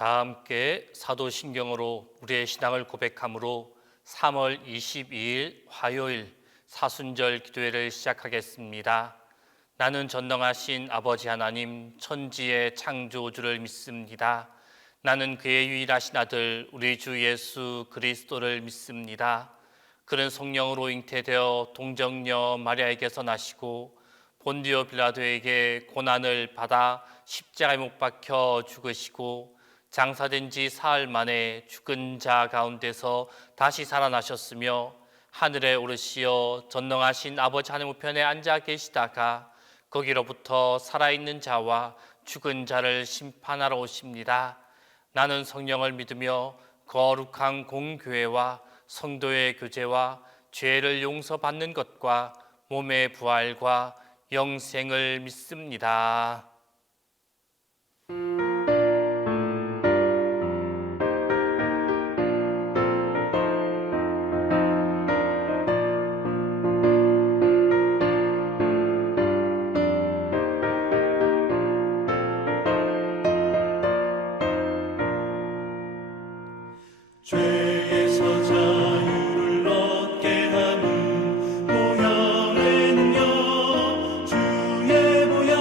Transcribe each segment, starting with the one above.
다 함께 사도신경으로 우리의 신앙을 고백함으로 3월 22일 화요일 사순절 기도회를 시작하겠습니다. 나는 전능하신 아버지 하나님 천지의 창조주를 믿습니다. 나는 그의 유일하신 아들 우리 주 예수 그리스도를 믿습니다. 그는 성령으로 잉태되어 동정녀 마리아에게서 나시고 본디오 빌라도에게 고난을 받아 십자가에 못 박혀 죽으시고 장사된 지 사흘 만에 죽은 자 가운데서 다시 살아나셨으며 하늘에 오르시어 전능하신 아버지 하늘 우편에 앉아 계시다가 거기로부터 살아있는 자와 죽은 자를 심판하러 오십니다. 나는 성령을 믿으며 거룩한 공교회와 성도의 교제와 죄를 용서받는 것과 몸의 부활과 영생을 믿습니다. 죄에서 자유를 얻게 하는 보혈에는요 주의 보혈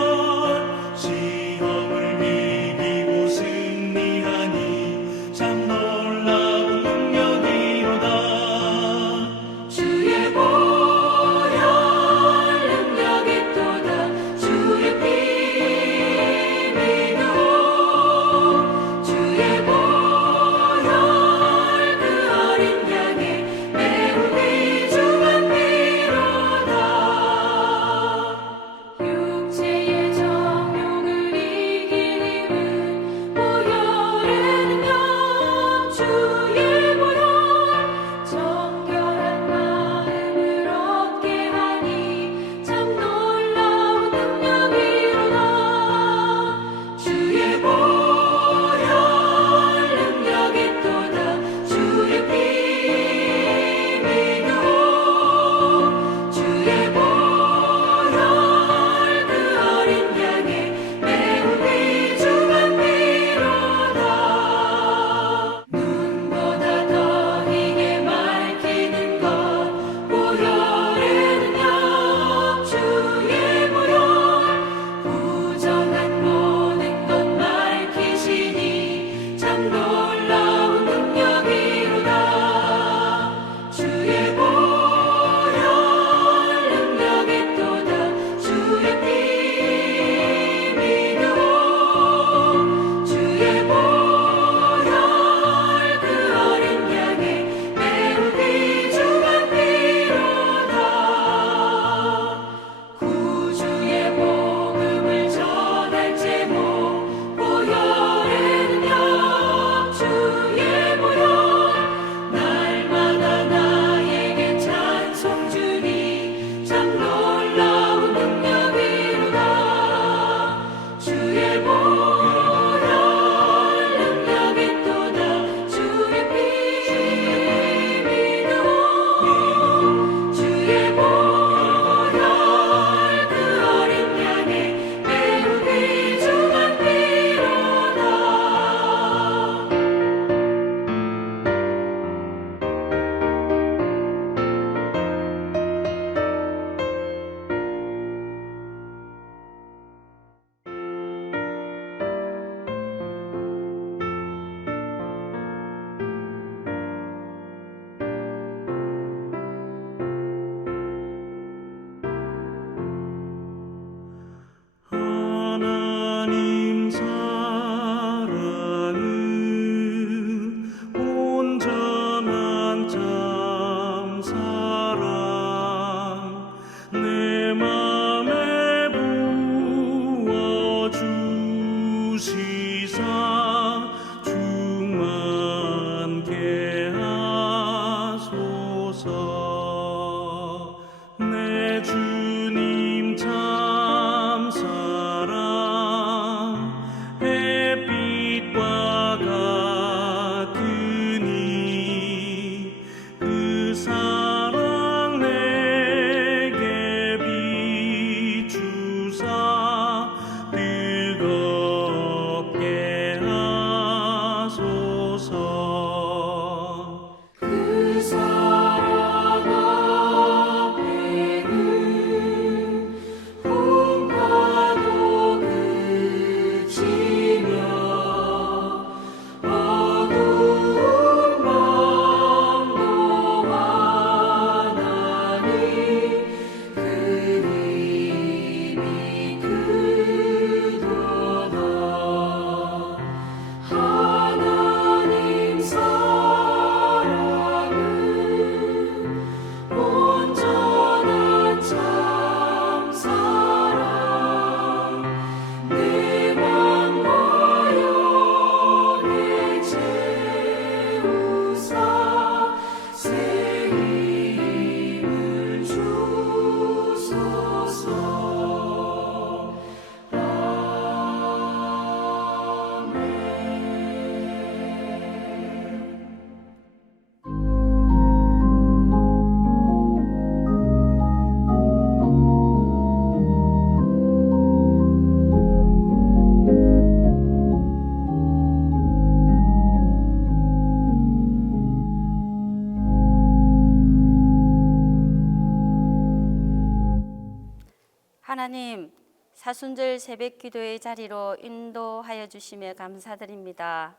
하나님, 사순절 새벽 기도의 자리로 인도하여 주심에 감사드립니다.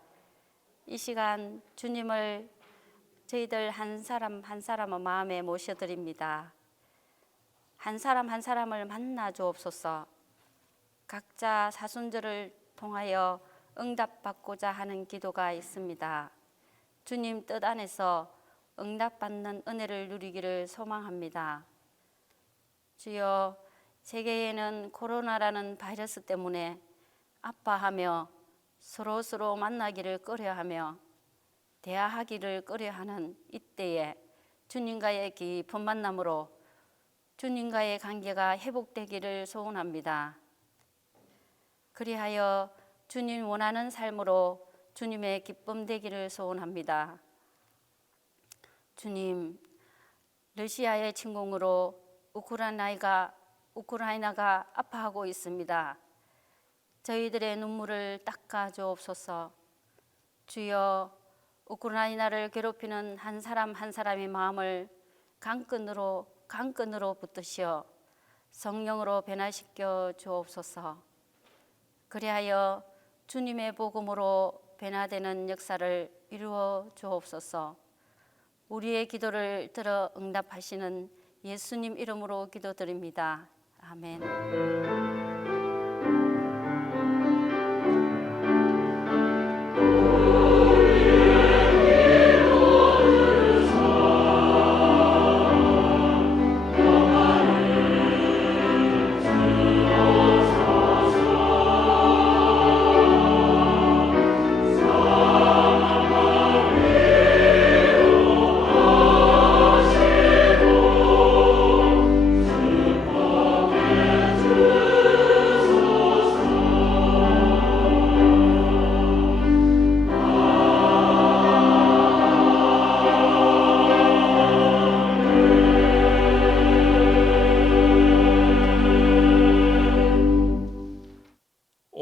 이 시간 주님을 저희들 한 사람 한 사람의 마음에 모셔드립니다. 한 사람 한 사람을 만나 주옵소서. 각자 사순절을 통하여 응답받고자 하는 기도가 있습니다. 주님 뜻 안에서 응답받는 은혜를 누리기를 소망합니다. 주여, 세계에는 코로나라는 바이러스 때문에 아파하며 서로 만나기를 꺼려하며 대화하기를 꺼려하는 이때에 주님과의 깊은 만남으로 주님과의 관계가 회복되기를 소원합니다. 그리하여 주님 원하는 삶으로 주님의 기쁨 되기를 소원합니다. 주님, 러시아의 침공으로 우크라이나가 아파하고 있습니다. 저희들의 눈물을 닦아 주옵소서. 주여, 우크라이나를 괴롭히는 한 사람 한 사람의 마음을 강끈으로 붙드시어 성령으로 변화시켜 주옵소서. 그리하여 주님의 복음으로 변화되는 역사를 이루어 주옵소서. 우리의 기도를 들어 응답하시는 예수님 이름으로 기도드립니다. 아멘.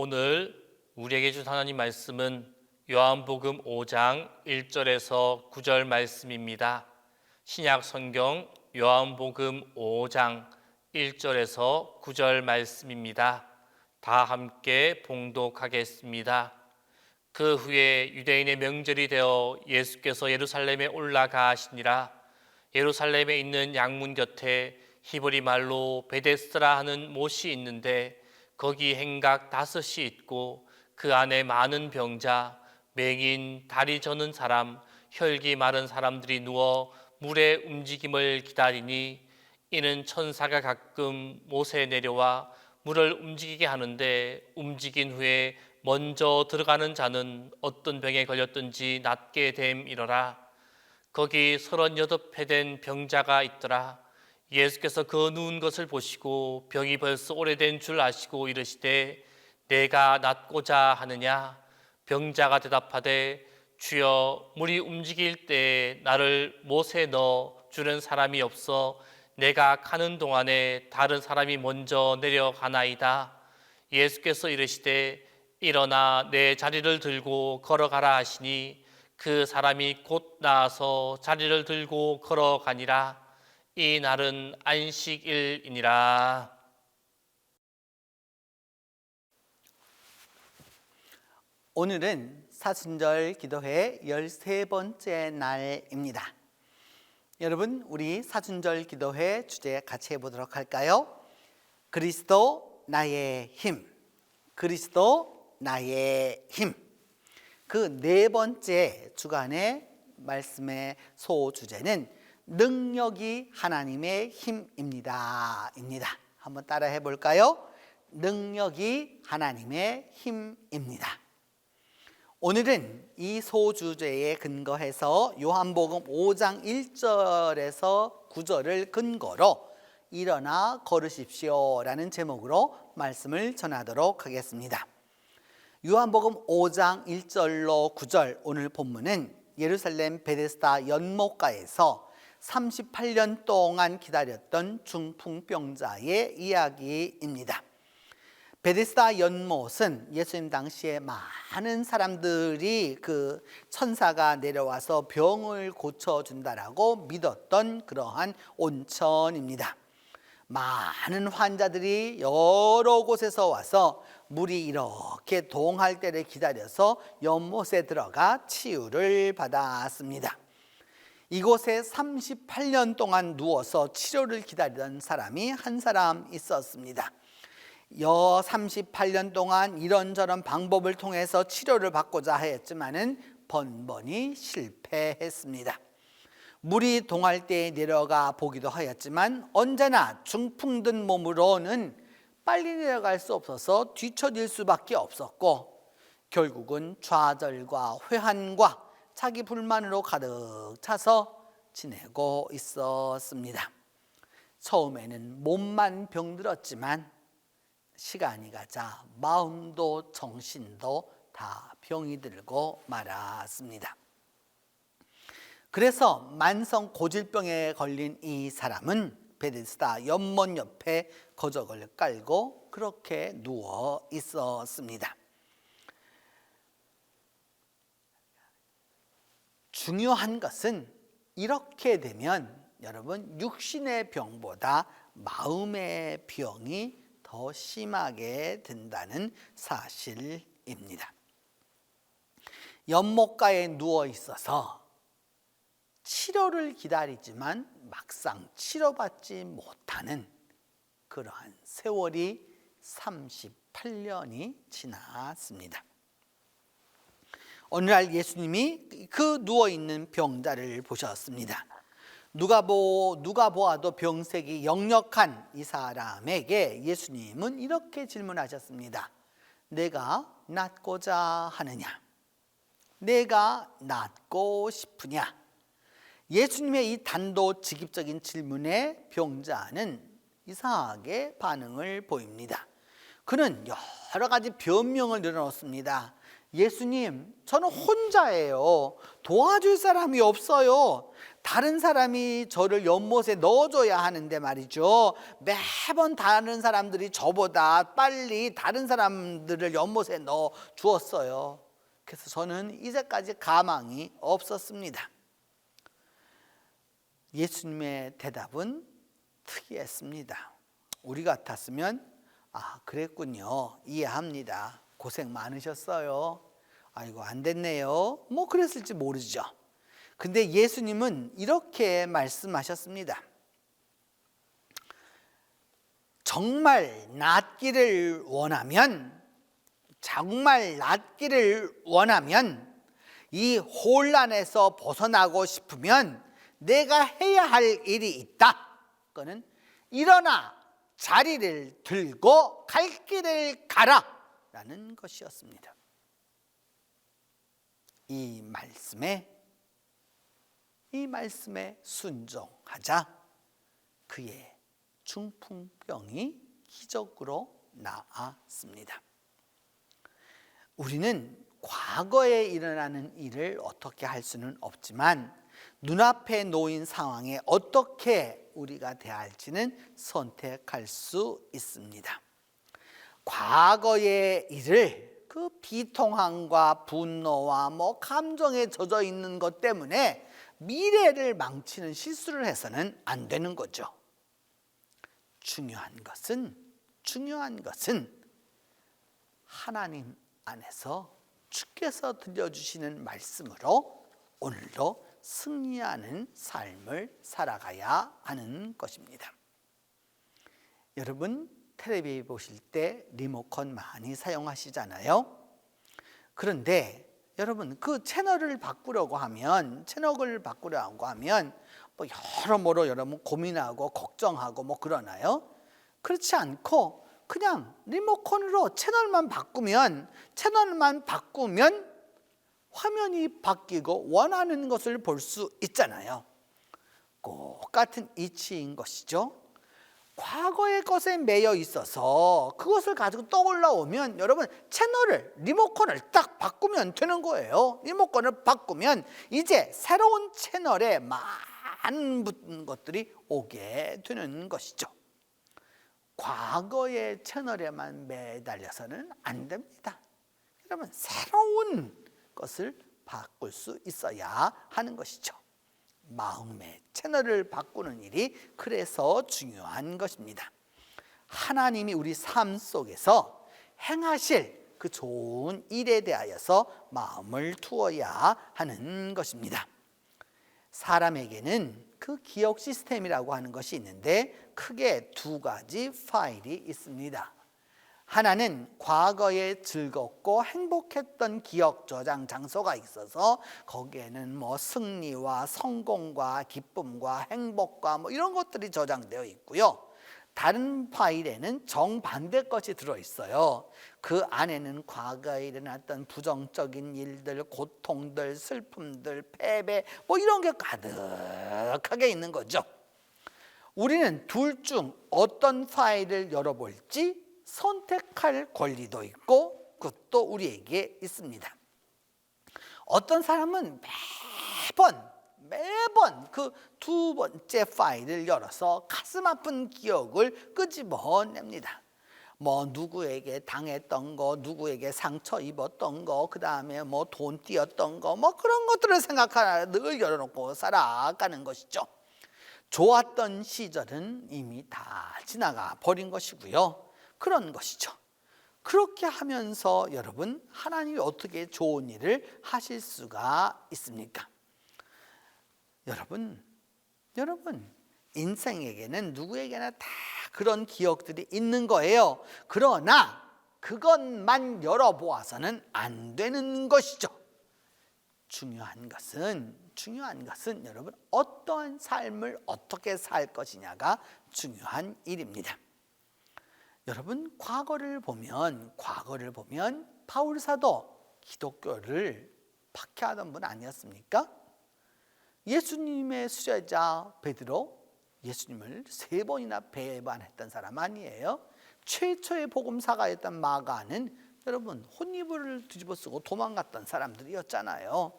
오늘 우리에게 주신 하나님 말씀은 요한복음 5장 1절에서 9절 말씀입니다. 신약 성경 요한복음 5장 1절에서 9절 말씀입니다. 다 함께 봉독하겠습니다. 그 후에 유대인의 명절이 되어 예수께서 예루살렘에 올라가시니라. 예루살렘에 있는 양문 곁에 히브리 말로 베데스라 하는 못이 있는데 거기 행각 5이 있고 그 안에 많은 병자, 맹인, 다리 저는 사람, 혈기 마른 사람들이 누워 물의 움직임을 기다리니 이는 천사가 가끔 못에 내려와 물을 움직이게 하는데 움직인 후에 먼저 들어가는 자는 어떤 병에 걸렸든지 낫게 됨이러라. 거기 38회 된 병자가 있더라. 예수께서 그 누운 것을 보시고 병이 벌써 오래된 줄 아시고 이르시되 내가 낫고자 하느냐? 병자가 대답하되 주여, 물이 움직일 때에 나를 못에 넣어 주는 사람이 없어 내가 가는 동안에 다른 사람이 먼저 내려가나이다. 예수께서 이르시되 일어나 내 자리를 들고 걸어가라 하시니 그 사람이 곧 나아서 자리를 들고 걸어가니라. 이 날은 안식일이니라. 오늘은 사순절 기도회 13번째 날입니다. 여러분, 우리 사순절 기도회 주제 같이 해보도록 할까요? 그리스도 나의 힘. 그리스도 나의 힘. 그 4번째 주간의 말씀의 소주제는 능력이 하나님의 힘입니다. 한번 따라 해볼까요? 능력이 하나님의 힘입니다. 오늘은 이 소주제에 근거해서 요한복음 5장 1절에서 9절을 근거로 일어나 걸으십시오 라는 제목으로 말씀을 전하도록 하겠습니다. 요한복음 5장 1절로 9절 오늘 본문은 예루살렘 베데스다 연못가에서 38년 동안 기다렸던 중풍병자의 이야기입니다. 베데스다 연못은 예수님 당시에 많은 사람들이 그 천사가 내려와서 병을 고쳐준다라고 믿었던 그러한 온천입니다. 많은 환자들이 여러 곳에서 와서 물이 이렇게 동할 때를 기다려서 연못에 들어가 치유를 받았습니다. 이곳에 38년 동안 누워서 치료를 기다리던 사람이 한 사람 있었습니다. 38년 동안 이런저런 방법을 통해서 치료를 받고자 하였지만은 번번이 실패했습니다. 물이 동할 때 내려가 보기도 하였지만 언제나 중풍든 몸으로는 빨리 내려갈 수 없어서 뒤처질 수밖에 없었고, 결국은 좌절과 회한과 자기 불만으로 가득 차서 지내고 있었습니다. 처음에는 몸만 병들었지만 시간이 가자 마음도 정신도 다 병이 들고 말았습니다. 그래서 만성 고질병에 걸린 이 사람은 베데스다 연못 옆에 거적을 깔고 그렇게 누워 있었습니다. 중요한 것은 이렇게 되면 여러분, 육신의 병보다 마음의 병이 더 심하게 된다는 사실입니다. 연못가에 누워 있어서 치료를 기다리지만 막상 치료받지 못하는 그러한 세월이 38년이 지났습니다. 오늘날 예수님이 그 누워있는 병자를 보셨습니다. 누가 보아도 병색이 역력한 이 사람에게 예수님은 이렇게 질문하셨습니다. 내가 낫고자 하느냐? 내가 낫고 싶으냐? 예수님의 이 단도직입적인 질문에 병자는 이상하게 반응을 보입니다. 그는 여러 가지 변명을 늘어놓습니다. 예수님, 저는 혼자예요. 도와줄 사람이 없어요. 다른 사람이 저를 연못에 넣어줘야 하는데 말이죠. 매번 다른 사람들이 저보다 빨리 다른 사람들을 연못에 넣어 주었어요. 그래서 저는 이제까지 가망이 없었습니다. 예수님의 대답은 특이했습니다. 우리 같았으면 그랬군요. 이해합니다. 고생 많으셨어요. 아이고 안 됐네요. 뭐 그랬을지 모르죠. 근데 예수님은 이렇게 말씀하셨습니다. 정말 낫기를 원하면 이 혼란에서 벗어나고 싶으면 내가 해야 할 일이 있다. 그거는 일어나 자리를 들고 갈 길을 가라 라는 것이었습니다. 이 말씀에 순종하자 그의 중풍병이 기적으로 나았습니다. 우리는 과거에 일어나는 일을 어떻게 할 수는 없지만 눈앞에 놓인 상황에 어떻게 우리가 대할지는 선택할 수 있습니다. 과거의 일을 그 비통함과 분노와 감정에 젖어 있는 것 때문에 미래를 망치는 실수를 해서는 안 되는 거죠. 중요한 것은 하나님 안에서 주께서 들려주시는 말씀으로 오늘도 승리하는 삶을 살아가야 하는 것입니다. 여러분, 텔레비 보실 때 리모컨 많이 사용하시잖아요. 그런데 여러분, 그 채널을 바꾸려고 하면 여러모로 여러분 고민하고 걱정하고 그러나요? 그렇지 않고 그냥 리모컨으로 채널만 바꾸면 화면이 바뀌고 원하는 것을 볼 수 있잖아요. 똑같은 이치인 것이죠. 과거의 것에 매여 있어서 그것을 가지고 떠올라오면 여러분 리모컨을 딱 바꾸면 되는 거예요. 리모컨을 바꾸면 이제 새로운 채널에 많은 것들이 오게 되는 것이죠. 과거의 채널에만 매달려서는 안 됩니다. 여러분, 새로운 것을 바꿀 수 있어야 하는 것이죠. 마음의 채널을 바꾸는 일이 그래서 중요한 것입니다. 하나님이 우리 삶 속에서 행하실 그 좋은 일에 대하여서 마음을 두어야 하는 것입니다. 사람에게는 그 기억 시스템이라고 하는 것이 있는데 크게 두 가지 파일이 있습니다. 하나는 과거에 즐겁고 행복했던 기억 저장 장소가 있어서 거기에는 뭐 승리와 성공과 기쁨과 행복과 뭐 이런 것들이 저장되어 있고요. 다른 파일에는 정반대 것이 들어있어요. 그 안에는 과거에 일어났던 부정적인 일들, 고통들, 슬픔들, 패배 뭐 이런 게 가득하게 있는 거죠. 우리는 둘 중 어떤 파일을 열어볼지 선택할 권리도 있고 그것도 우리에게 있습니다. 어떤 사람은 매번 그 두 번째 파일을 열어서 가슴 아픈 기억을 끄집어냅니다. 뭐 누구에게 당했던 거, 누구에게 상처 입었던 거, 그 다음에 뭐 돈 띄었던 거, 뭐 그런 것들을 생각하나 늘 열어놓고 살아가는 것이죠. 좋았던 시절은 이미 다 지나가 버린 것이고요. 그런 것이죠. 그렇게 하면서 여러분, 하나님이 어떻게 좋은 일을 하실 수가 있습니까? 여러분, 인생에게는 누구에게나 다 그런 기억들이 있는 거예요. 그러나 그것만 열어보아서는 안 되는 것이죠. 중요한 것은 여러분, 어떠한 삶을 어떻게 살 것이냐가 중요한 일입니다. 여러분, 과거를 보면 바울 사도 기독교를 박해하던 분 아니었습니까? 예수님의 수제자 베드로, 예수님을 3번이나 배반했던 사람 아니에요? 최초의 복음사가였던 마가는 여러분 혼이불을 뒤집어 쓰고 도망갔던 사람들이었잖아요.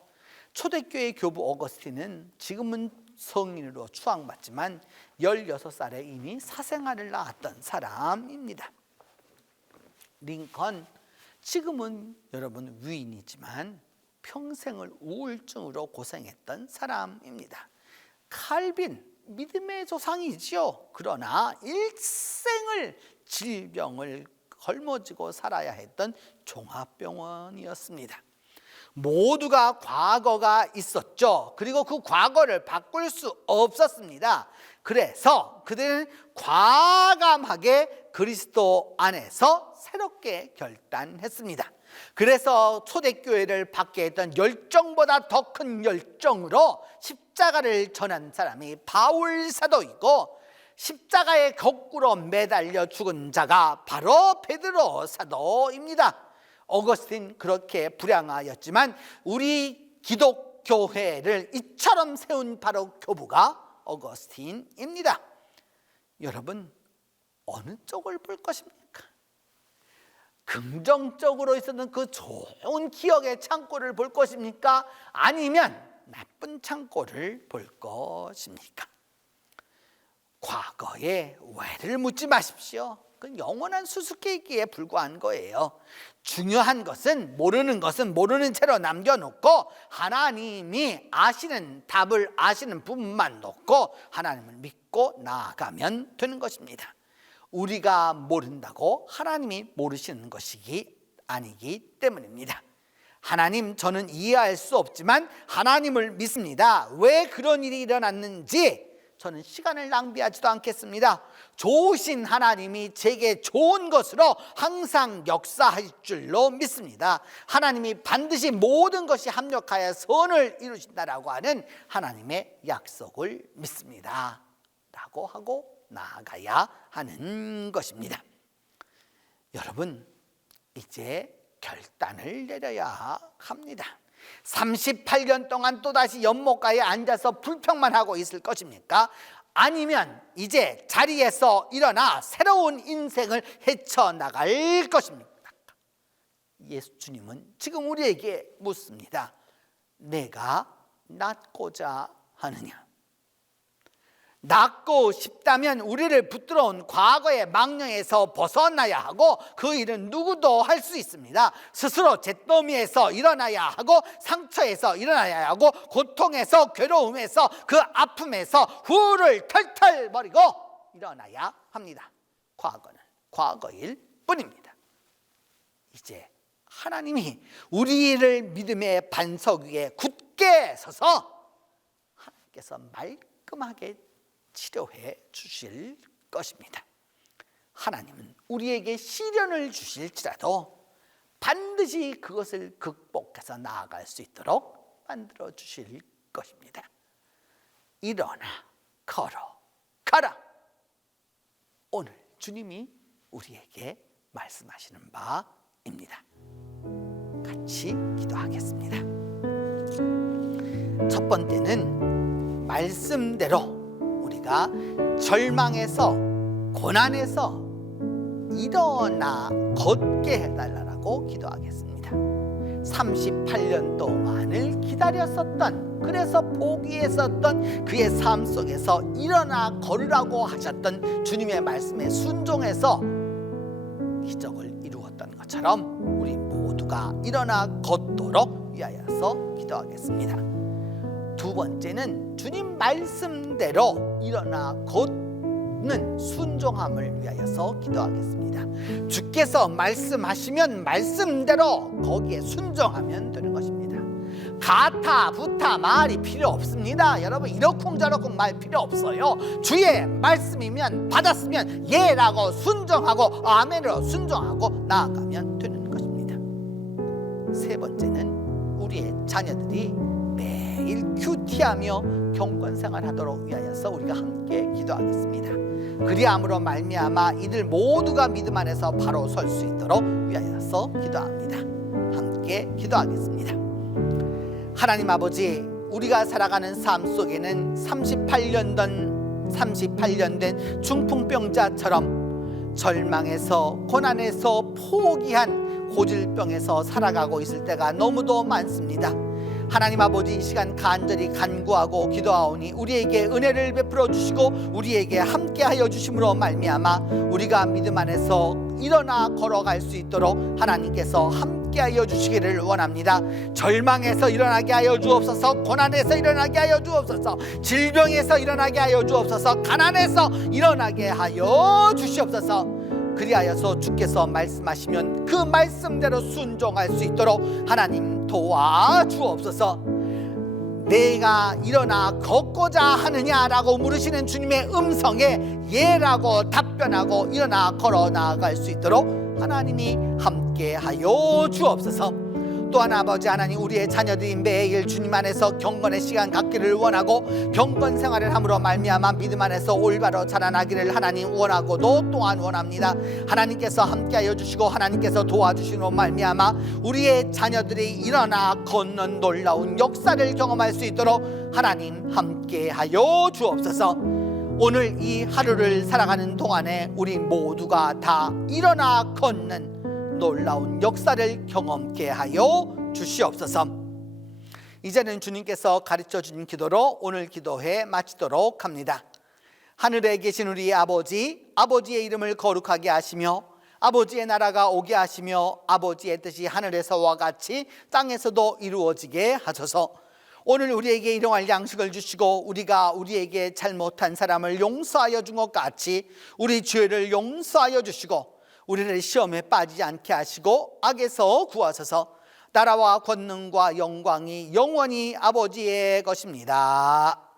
초대교회 교부 어거스틴은 지금은 성인으로 추앙받지만 16살에 이미 사생아를 낳았던 사람입니다. 링컨, 지금은 여러분 위인이지만 평생을 우울증으로 고생했던 사람입니다. 칼빈, 믿음의 조상이지요. 그러나 일생을 질병을 걸머지고 살아야 했던 종합병원이었습니다. 모두가 과거가 있었죠. 그리고 그 과거를 바꿀 수 없었습니다. 그래서 그들은 과감하게 그리스도 안에서 새롭게 결단했습니다. 그래서 초대교회를 받게 했던 열정보다 더 큰 열정으로 십자가를 전한 사람이 바울 사도이고, 십자가에 거꾸로 매달려 죽은 자가 바로 베드로 사도입니다. 어거스틴 그렇게 불량하였지만 우리 기독교회를 이처럼 세운 바로 교부가 어거스틴입니다. 여러분, 어느 쪽을 볼 것입니까? 긍정적으로 있었던 그 좋은 기억의 창고를 볼 것입니까? 아니면 나쁜 창고를 볼 것입니까? 과거의 왜를 묻지 마십시오. 그건 영원한 수수께끼에 불과한 거예요. 중요한 것은 모르는 채로 남겨놓고 하나님이 아시는 답을 아시는 부분만 놓고 하나님을 믿고 나아가면 되는 것입니다. 우리가 모른다고 하나님이 모르시는 것이 아니기 때문입니다. 하나님, 저는 이해할 수 없지만 하나님을 믿습니다. 왜 그런 일이 일어났는지 저는 시간을 낭비하지도 않겠습니다. 좋으신 하나님이 제게 좋은 것으로 항상 역사할 줄로 믿습니다. 하나님이 반드시 모든 것이 합력하여 선을 이루신다라고 하는 하나님의 약속을 믿습니다 라고 하고 나아가야 하는 것입니다. 여러분, 이제 결단을 내려야 합니다. 38년 동안 또다시 연못가에 앉아서 불평만 하고 있을 것입니까? 아니면 이제 자리에서 일어나 새로운 인생을 헤쳐나갈 것입니까? 예수님은 지금 우리에게 묻습니다. 내가 낫고자 하느냐? 낫고 싶다면 우리를 붙들어온 과거의 망령에서 벗어나야 하고, 그 일은 누구도 할 수 있습니다. 스스로 잿더미에서 일어나야 하고, 상처에서 일어나야 하고, 고통에서, 괴로움에서, 그 아픔에서 후를 털털 버리고 일어나야 합니다. 과거는 과거일 뿐입니다. 이제 하나님이 우리를 믿음의 반석 위에 굳게 서서 하나님께서 말끔하게 치료해 주실 것입니다. 하나님은 우리에게 시련을 주실지라도 반드시 그것을 극복해서 나아갈 수 있도록 만들어 주실 것입니다. 일어나, 걸어가라. 오늘 주님이 우리에게 말씀하시는 바입니다. 같이 기도하겠습니다. 첫 번째는 말씀대로 우리가 절망에서, 고난에서 일어나 걷게 해달라고 기도하겠습니다. 38년 동안을 기다렸었던, 그래서 포기했었던 그의 삶 속에서 일어나 걸으라고 하셨던 주님의 말씀에 순종해서 기적을 이루었던 것처럼 우리 모두가 일어나 걷도록 위하여서 기도하겠습니다. 두 번째는 주님 말씀대로 일어나 걷는 순종함을 위하여서 기도하겠습니다. 주께서 말씀하시면 말씀대로 거기에 순종하면 되는 것입니다. 가타 부타 말이 필요 없습니다. 여러분, 이러쿵저러쿵 말 필요 없어요. 주의 말씀이면 받았으면 예라고 순종하고 아멘으로 순종하고 나아가면 되는 것입니다. 세 번째는 우리의 자녀들이 매일 큐티하며 경건생활하도록 위하여서 우리가 함께 기도하겠습니다. 그리함으로 말미암아 이들 모두가 믿음 안에서 바로 설 수 있도록 위하여서 기도합니다. 함께 기도하겠습니다. 하나님 아버지, 우리가 살아가는 삶 속에는 38년 된 중풍병자처럼 절망에서, 고난에서, 포기한 고질병에서 살아가고 있을 때가 너무도 많습니다. 하나님 아버지, 이 시간 간절히 간구하고 기도하오니 우리에게 은혜를 베풀어 주시고 우리에게 함께하여 주심으로 말미암아 우리가 믿음 안에서 일어나 걸어갈 수 있도록 하나님께서 함께하여 주시기를 원합니다. 절망에서 일어나게 하여 주옵소서. 고난에서 일어나게 하여 주옵소서. 질병에서 일어나게 하여 주옵소서. 가난에서 일어나게 하여 주시옵소서. 그리하여서 주께서 말씀하시면 그 말씀대로 순종할 수 있도록 하나님 도와주옵소서. 내가 일어나 걷고자 하느냐라고 물으시는 주님의 음성에 예라고 답변하고 일어나 걸어 나아갈 수 있도록 하나님이 함께하여 주옵소서. 또한 아버지 하나님, 우리의 자녀들이 매일 주님 안에서 경건의 시간 갖기를 원하고 경건 생활을 함으로 말미암아 믿음 안에서 올바로 자라나기를 하나님 원하고도 또한 원합니다. 하나님께서 함께하여 주시고 하나님께서 도와주시는 말미암아 우리의 자녀들이 일어나 걷는 놀라운 역사를 경험할 수 있도록 하나님 함께하여 주옵소서. 오늘 이 하루를 살아가는 동안에 우리 모두가 다 일어나 걷는 놀라운 역사를 경험케 하여 주시옵소서. 이제는 주님께서 가르쳐 주신 기도로 오늘 기도회 마치도록 합니다. 하늘에 계신 우리 아버지, 아버지의 이름을 거룩하게 하시며 아버지의 나라가 오게 하시며 아버지의 뜻이 하늘에서와 같이 땅에서도 이루어지게 하소서. 오늘 우리에게 일용할 양식을 주시고 우리가 우리에게 잘못한 사람을 용서하여 준 것 같이 우리 죄를 용서하여 주시고 우리를 시험에 빠지지 않게 하시고 악에서 구하소서. 나라와 권능과 영광이 영원히 아버지의 것입니다.